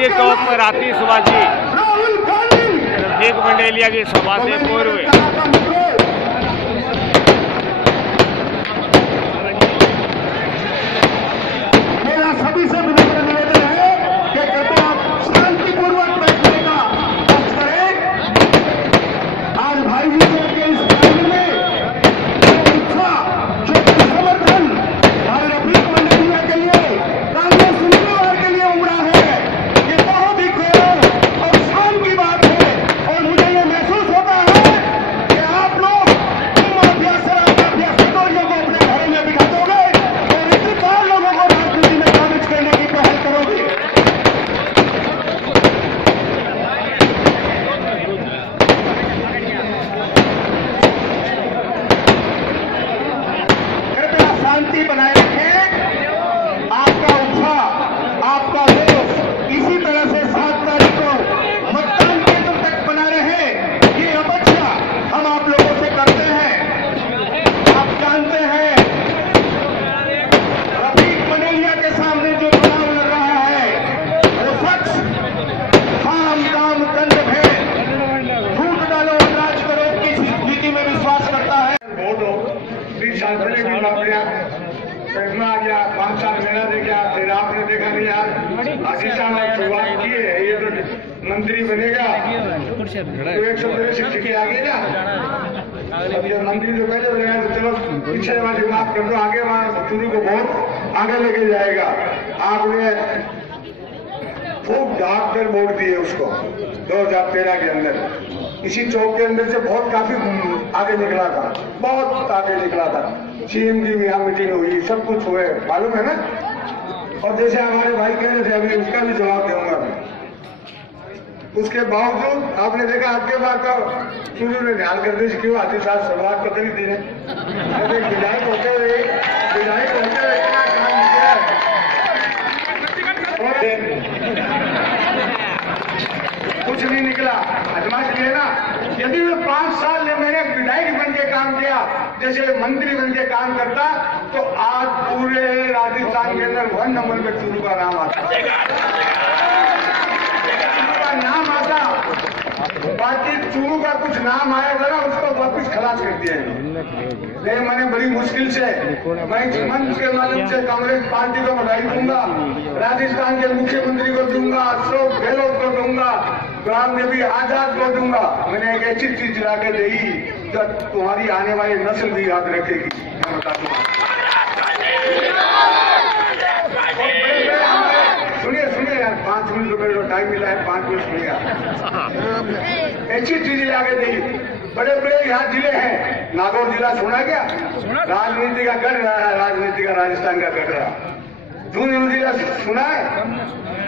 गांधी चौक पर आतिशबाजी रफीक मंडेलिया की सभा से पूर्व मेरा सभी से विनम्र निवेदन है कि कृपया शांतिपूर्वक बैठने का प्रयास करें। आज भाई जी के इस कार्य में जो समर्थन भाई रफीक मंडेलिया के लिए कांग्रेस उम्मीदवार के लिए उमड़ा है, ये बहुत ही गौरव और शान की बात है। और मुझे ये महसूस होता है कि आप लोग लोगों को अपने घरों में बिठा दोगे और इसी बार लोगों को राजनीति में शामिल करने की पहल करोगे। कृपया शांति बनाए रखें। आपका उत्साह, आपका जोश इसी तरह से 7 तारीख को मतदान केंद्र तक बना रहे, ये अपेक्षा हम आप लोगों से करते हैं। आप जानते हैं रफीक मंडेलिया के सामने जो चुनाव लड़ रहा है वो सच काम दाम दंड भेद झूठ डालो और राज करो की नीति में विश्वास करता है। वोट हो 20 साल पहले भी नौकरियां मैं आ गया, 5 साल मेरा दे गया, फिर आपने देखा नहीं यार आशीष साहब ने शुरुआत की है, ये तो मंत्री बनेगा तो 113 शिक्षक आगे ना, अब ये मंत्री तो पहले बनेगा तो चलो पीछे वाली बात कर दो, आगे वहां शुरू को बहुत आगे लेके जाएगा। आपने खूब ढाक कर वोट दिए उसको 2013 के अंदर, इसी चौक के अंदर से बहुत काफी आगे निकला था, बहुत आगे निकला था। सीएम की भी यहाँ मीटिंग हुई, सब कुछ हुए, मालूम है ना। और जैसे हमारे भाई कह रहे थे अभी उसका भी जवाब दूंगा मैं। उसके बावजूद आपने देखा आपके बार तो शुरू ने ध्यान कर दी क्यों आती साथ शुरुआत तो करी थी ने विधायक होते हुए इतना काम किया कुछ नहीं निकला। आजमाइश लिए ना, यदि मैं 5 साल में मैंने विधायक बन के काम किया, जैसे मंत्री बन के काम करता, तो आज पूरे राजस्थान के अंदर 1 नंबर पे चुरू का नाम आता, नाम आता। बाकी चुरू का कुछ नाम आया था ना, उसको वापिस खलास कर दिया। लेकिन मैंने बड़ी मुश्किल से मैं इस मंच के माध्यम से कांग्रेस पार्टी को बधाई दूंगा, राजस्थान के मुख्यमंत्री को दूंगा, अशोक गहलोत को दूंगा, ग्राम देवी आजाद को दूंगा। मैंने एक ऐसी चीज ला के दी जो तुम्हारी आने वाली नस्ल भी याद रखेगी, मैं बता दूंगा। सुनिए यार, 5 मिनट रुपए जो टाइम मिला है 5 मिनट सुनिए। ऐसी चीज ला के दी, बड़े बड़े यहाँ जिले हैं, नागौर जिला सुना क्या, राजनीति का गढ़ रहा है, राजनीति का राजस्थान का गढ़ रहा। झुंझुनू जिला सुना है,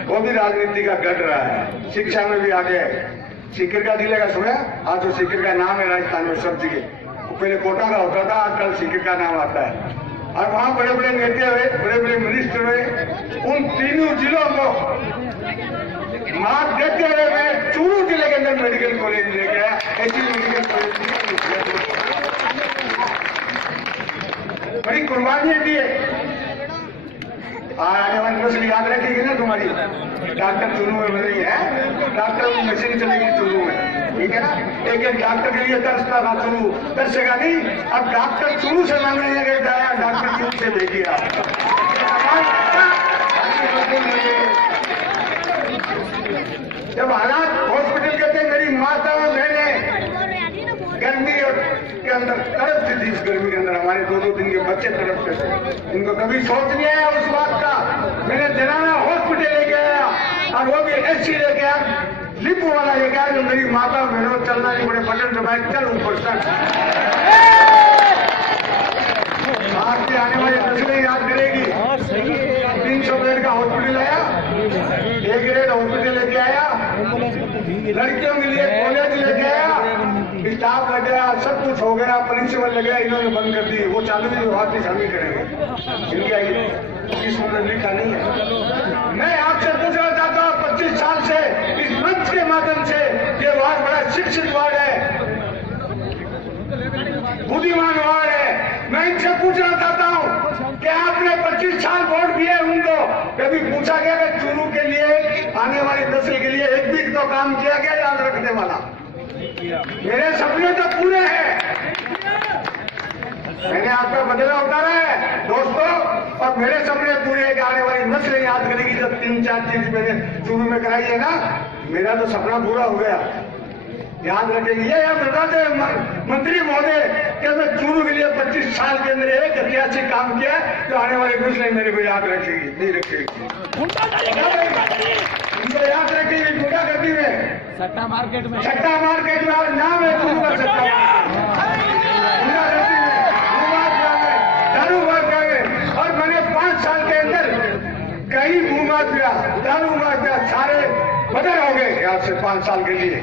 वो भी राजनीति का गढ़ रहा है, शिक्षा में भी आगे है। सीकर का जिले का सुना, आज तो सीकर का नाम है राजस्थान में सब जगह, पहले कोटा का होता था, आजकल सीकर का नाम आता है। और वहां बड़े बड़े नेता हुए, बड़े बड़े मिनिस्टर हुए, उन तीनों जिलों को मात देते हुए मैं चूरू जिले के अंदर मेडिकल कॉलेज ले गया, ऐसी मेडिकल कॉलेज बड़ी कुर्बानियां दी है। आने वाली नस्ल याद रखेगी ना तुम्हारी, डॉक्टर चुरू में बनी है, डॉक्टर मशीन चलेगी चुरू में, ठीक है ना। एक डॉक्टर के लिए तरसता था चुरू, तरसेगा नहीं, अब डॉक्टर चुरू से मांगने लगे जाया, डॉक्टर चुरू से भेजिए। जब हालात हॉस्पिटल के थे, मेरी माता और बहनें गर्मी के अंदर तड़पती थी, इस गर्मी के अंदर हमारे 2-2 दिन के बच्चे तड़पते थे, इनको कभी सोच नहीं आया उस बात का। मैंने जनाना हॉस्पिटल लेके आया, और वो भी एसी लेके आया, लिप वाला लेके आया, जो मेरी माता बहनों चलना नहीं पड़े, बटन दबाए चल ऊपर तक। आपकी आने वाली नस्लें याद करेगी। 300 बेड का हॉस्पिटल आया, A ग्रेड हॉस्पिटल लेके आया, लड़कियों के लिए कॉलेज लेके आया, स्टाफ लग गया, सब कुछ हो गया, प्रिंसिपल लग गया, इन्होंने बंद कर दी। वो चालू भी बात नहीं शामिल करेंगे, इनके आइए इसमें लिखा नहीं है। मैं आपसे पूछना चाहता हूँ, 25 साल से इस मंच के माध्यम से, ये वार्ड बड़ा शिक्षित वार्ड है, बुद्धिमान वार्ड है, मैं इनसे पूछना चाहता हूँ कि आपने 25 साल वोट दिए उनको, कभी पूछा गया कि चूरू के लिए आने वाली नस्ल के लिए एक भी तो काम किया गया याद रखने वाला? मेरे सपने तो पूरे हैं, मैंने आपका बदला उतारा है दोस्तों, और मेरे सपने पूरे हैं कि आने वाली नस्ल याद करेगी। जब 3-4 चीज मैंने चूरू में कराई है ना, मेरा तो सपना पूरा हो गया, याद रखेंगे। ये याद बताते मंत्री महोदय कि मैं चूरू के लिए 25 साल के अंदर एक ऐतिहासिक काम किया तो आने वाली नस्लें मेरे को याद रखेगी, नहीं रखेगी, इनको याद रखेगी। गुंडा गर्दी में, सट्टा मार्केट में और नाम है चूरू का सट्टा दारू माफिया में, और मैंने 5 साल के अंदर कई भू माफिया, दारू माफिया सारे बदल हो गए। आज से 5 साल के लिए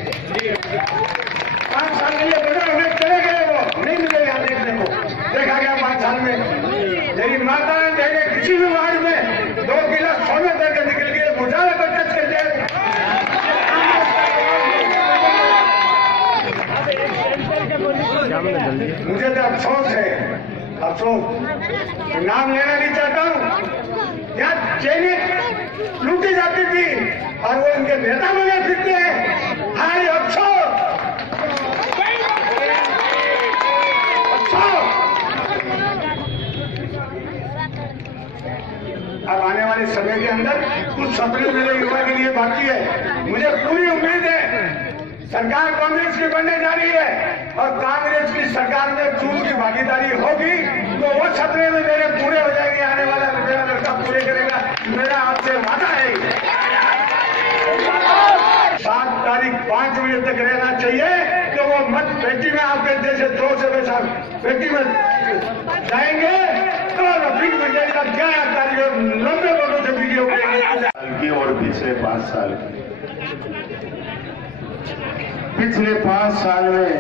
5 साल के लिए बदल हो गए, चले गए, वो नहीं मिले यहाँ देखने को। देखा गया 5 साल में मेरी माता ने देखे किसी भी वार्ड में 2 गिलास सोने देकर निकल गए, मुझे को टच कर दिया। मुझे तो अफसोस है, अफसोस, नाम लेना नहीं चाहता हूँ। यहाँ चेनी लूटी जाती थी और वो इनके नेता बने फिरते हैं। हाय अफसोस, अफसोस। अब आने वाले समय के अंदर कुछ सपने मेरे युवा के लिए बाकी है। मुझे पूरी उम्मीद है सरकार कांग्रेस की बनने जा रही है और कांग्रेस की सरकार में चूरू की भागीदारी होगी तो वो सपने में मेरे पूरे हो जाएंगे। आने वाला मेरा लड़का पूरे करेगा, मेरा आपसे वादा है। 7 तारीख 5 बजे तक रहना चाहिए तो वो मत पेटी में आपके जैसे 2 से पैसा पेटी में जाएंगे तो रफीक बन जाएगा। 11 तारीख 90 वोटों से वीडियो की और पिछले 5 साल की, पिछले 5 साल में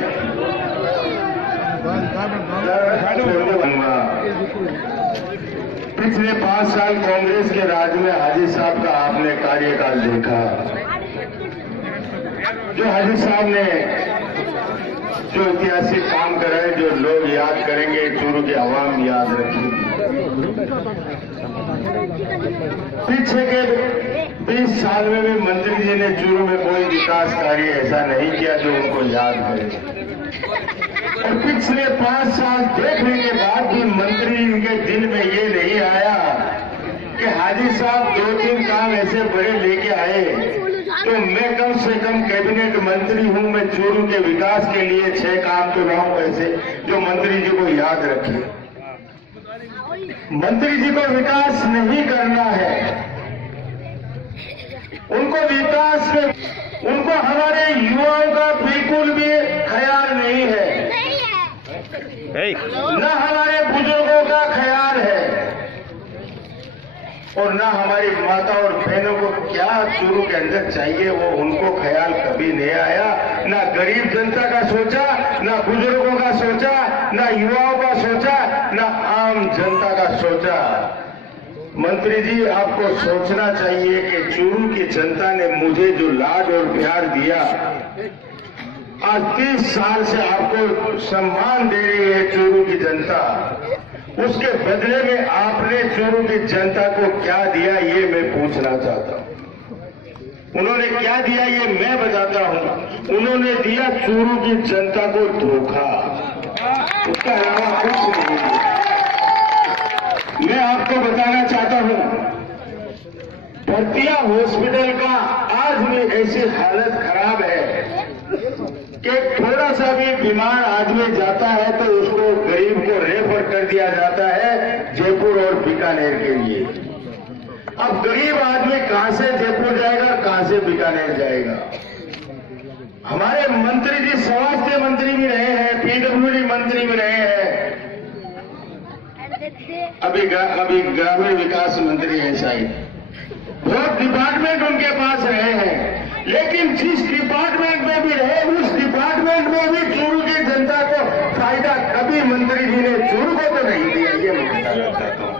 पिछले 5 साल कांग्रेस के राज में हाजी साहब का आपने कार्यकाल देखा। जो हाजी साहब ने जो ऐतिहासिक काम कराए, जो लोग याद करेंगे, चूरू की आवाम याद रखेगी। पीछे के 20 साल में भी मंत्री जी ने चूरू में कोई विकास कार्य ऐसा नहीं किया जो उनको याद करे। और पिछले 5 साल देखने के बाद भी मंत्री इनके दिल में ये नहीं आया कि हाजी साहब 2-3 काम ऐसे बड़े लेके आए तो मैं कम से कम कैबिनेट मंत्री हूं, मैं चूरू के विकास के लिए 6 काम तो लाऊं ऐसे जो मंत्री जी को याद रखे। मंत्री जी को विकास नहीं करना है, उनको विकास में, उनको हमारे युवाओं का बिल्कुल भी ख्याल नहीं है, न हमारे बुजुर्गों का ख्याल है और न हमारी माता और बहनों को क्या चूरू के अंदर चाहिए वो उनको ख्याल कभी नहीं आया। न गरीब जनता का सोचा, न बुजुर्गों का सोचा, न युवाओं का सोचा, न आम जनता का सोचा। मंत्री जी आपको सोचना चाहिए कि चूरू की जनता ने मुझे जो लाड और प्यार दिया, आज 30 साल से आपको सम्मान दे रही है चूरू की जनता, उसके बदले में आपने चूरू की जनता को क्या दिया ये मैं पूछना चाहता हूं। उन्होंने क्या दिया ये मैं बताता हूं। उन्होंने दिया चूरू की जनता को धोखा, उसका अलावा कुछ नहीं दिया। मैं आपको बताना चाहता हूं, भरतिया हॉस्पिटल का आज भी ऐसी हालत खराब है कि थोड़ा सा भी बीमार आदमी जाता है तो उसको गरीब को रेफर कर दिया जाता है जयपुर और बीकानेर के लिए। अब गरीब आदमी कहां से जयपुर जाएगा, कहां से बीकानेर जाएगा। हमारे मंत्री जी स्वास्थ्य मंत्री भी रहे हैं, पीडब्ल्यूडी मंत्री भी रहे हैं, अभी ग्रामीण विकास मंत्री हैं शायद। बहुत डिपार्टमेंट उनके पास रहे हैं, लेकिन जिस डिपार्टमेंट में भी रहे उस डिपार्टमेंट में भी चूरू की जनता को फायदा कभी मंत्री जी ने चूरू को तो नहीं दिया। ये मैं बताना चाहता हूं,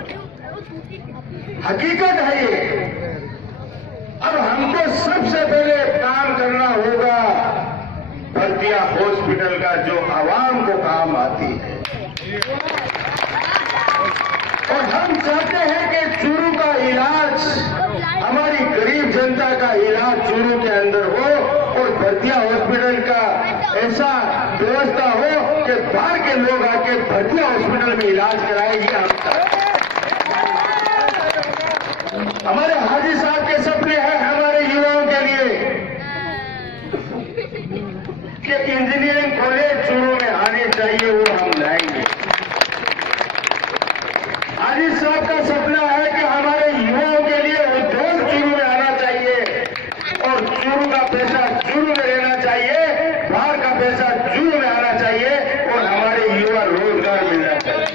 हकीकत है ये। अब हमको सबसे पहले काम करना होगा भरतिया हॉस्पिटल का जो आवाम को काम आती है और हम चाहते हैं कि चूरू का इलाज, हमारी गरीब जनता का इलाज चूरू के अंदर हो और भरतिया हॉस्पिटल का ऐसा व्यवस्था हो कि बाहर के लोग आके भरतिया हॉस्पिटल में इलाज कराएगी। हमारे हाजी साहब के सपने हैं हमारे युवाओं के लिए कि इंजीनियरिंग कॉलेज चूरू में आने चाहिए, वो हम लाएंगे। हाजी साहब का सपना है कि हमारे युवाओं के लिए उद्योग चूरू में आना चाहिए और चूरू का पैसा चूरू में रहना चाहिए, बाहर का पैसा चूरू में आना चाहिए और हमारे युवा रोजगार मिलना चाहिए।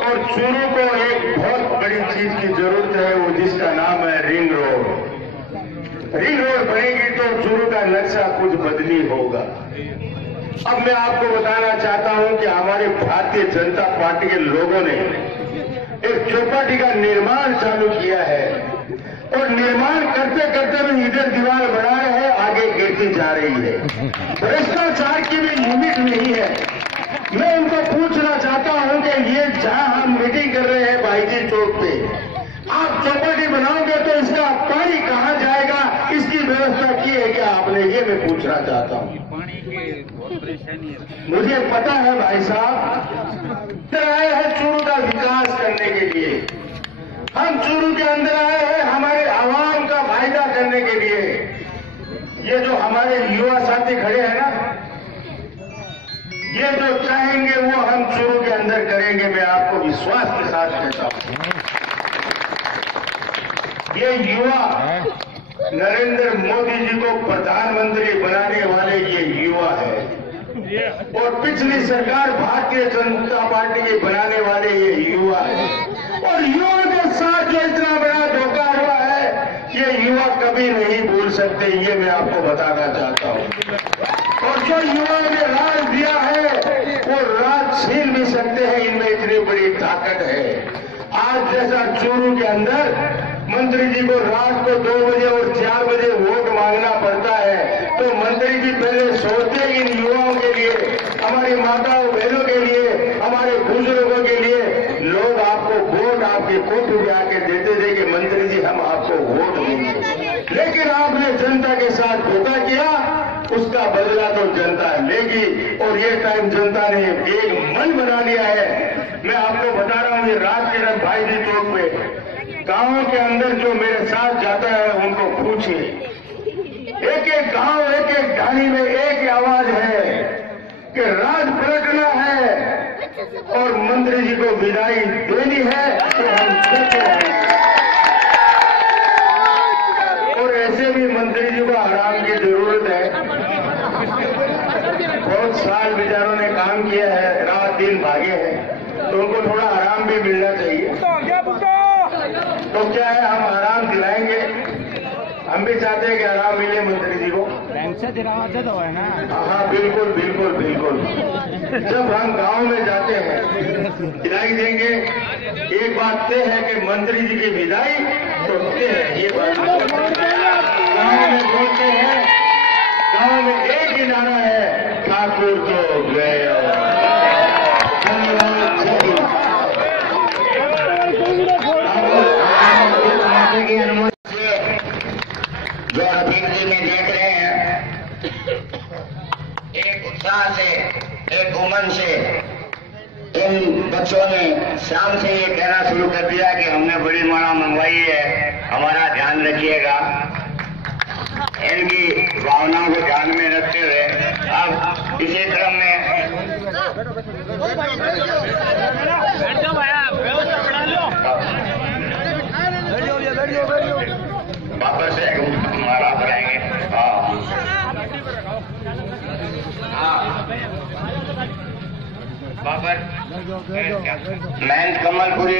और चूरू को एक बहुत बड़ी चीज की जरूरत है, वो जिसका नाम है रिंग रोड। रिंग रोड बनेगी तो चूरू का नक्शा कुछ बदली होगा। अब मैं आपको बताना चाहता हूं कि हमारे भारतीय जनता पार्टी के लोगों ने एक चौपाटी का निर्माण चालू किया है और निर्माण करते करते भी इधर दीवार बढ़ा रहे हैं, आगे गिरती जा रही है। भ्रष्टाचार की भी लिमिट नहीं है। मैं उनको पूछना चाहता हूं कि ये जहां हम मीटिंग कर रहे हैं भाईजी चौक पे, आप चौपाटी बनाओगे तो इसका पानी कहां जाएगा, इसकी व्यवस्था की है क्या आपने, ये मैं पूछना चाहता हूं। मुझे पता है भाई साहब आए हैं चूरू का विकास करने के लिए, हम चूरू के अंदर आए हैं हमारे आवाम का फायदा करने के लिए। ये जो हमारे युवा साथी खड़े हैं ना, ये जो चाहेंगे वो हम चूरू के अंदर करेंगे, मैं आपको विश्वास के साथ कहता हूं। ये युवा नरेंद्र मोदी जी को प्रधानमंत्री बनाने वाले ये युवा है और पिछली सरकार भारतीय जनता पार्टी के बनाने वाले ये युवा है। और युवा के साथ जो इतना बड़ा धोखा हुआ है, ये युवा कभी नहीं भूल सकते, ये मैं आपको बताना चाहता हूं। और जो युवा ने राज दिया है वो राज छीन भी सकते हैं, इनमें इतनी बड़ी ताकत है। आज जैसा चूरू के अंदर मंत्री जी को रात को 2 बजे और 4 बजे वोट मांगना पड़ता है, तो मंत्री जी पहले सोचते इन युवाओं के लिए, हमारी माताओं बहनों के लिए, हमारे बुजुर्गों के लिए। लोग आपको वोट आपके कोठे में आके देते थे कि मंत्री जी हम आपको वोट देंगे, लेकिन आपने जनता के साथ धोखा किया, उसका बदला तो जनता लेगी। और ये टाइम जनता ने एक मन बना लिया है। मैं आपको बता रहा हूं, ये रात के रात भाईजी चौक पे गांव के अंदर जो मेरे साथ जाता है उनको पूछिए, एक एक गांव एक एक ढाणी में एक ही आवाज है कि राज पलटना है और मंत्री जी को विदाई देनी है, तो हम करते हैं। और ऐसे भी मंत्री जी को आराम की जरूरत है। बहुत साल बेचारों ने काम किया है, रात दिन भागे हैं, तो उनको थोड़ा आराम भी मिलना चाहिए। तो क्या है, हम आराम दिलाएंगे, हम भी चाहते हैं कि आराम मिले मंत्री जी को। बैंक से दिलाते तो है ना। हाँ बिल्कुल बिल्कुल बिल्कुल। जब हम गांव में जाते हैं विदाई देंगे, एक बात तय है कि मंत्री जी की विदाई तो तय है। ये बात गांव में बोलते हैं, गांव में एक ही नारा है, ठाकुर तो गए। जो अभी में देख रहे हैं, एक उत्साह से, एक उमंग से इन बच्चों ने शाम से ये कहना शुरू कर दिया कि हमने बड़ी माला मंगवाई है, हमारा ध्यान रखिएगा। इनकी भावनाओं को ध्यान में रखते हुए अब इसी क्रम में वापस माला कराएंगे। वापस महंत कमलपुरी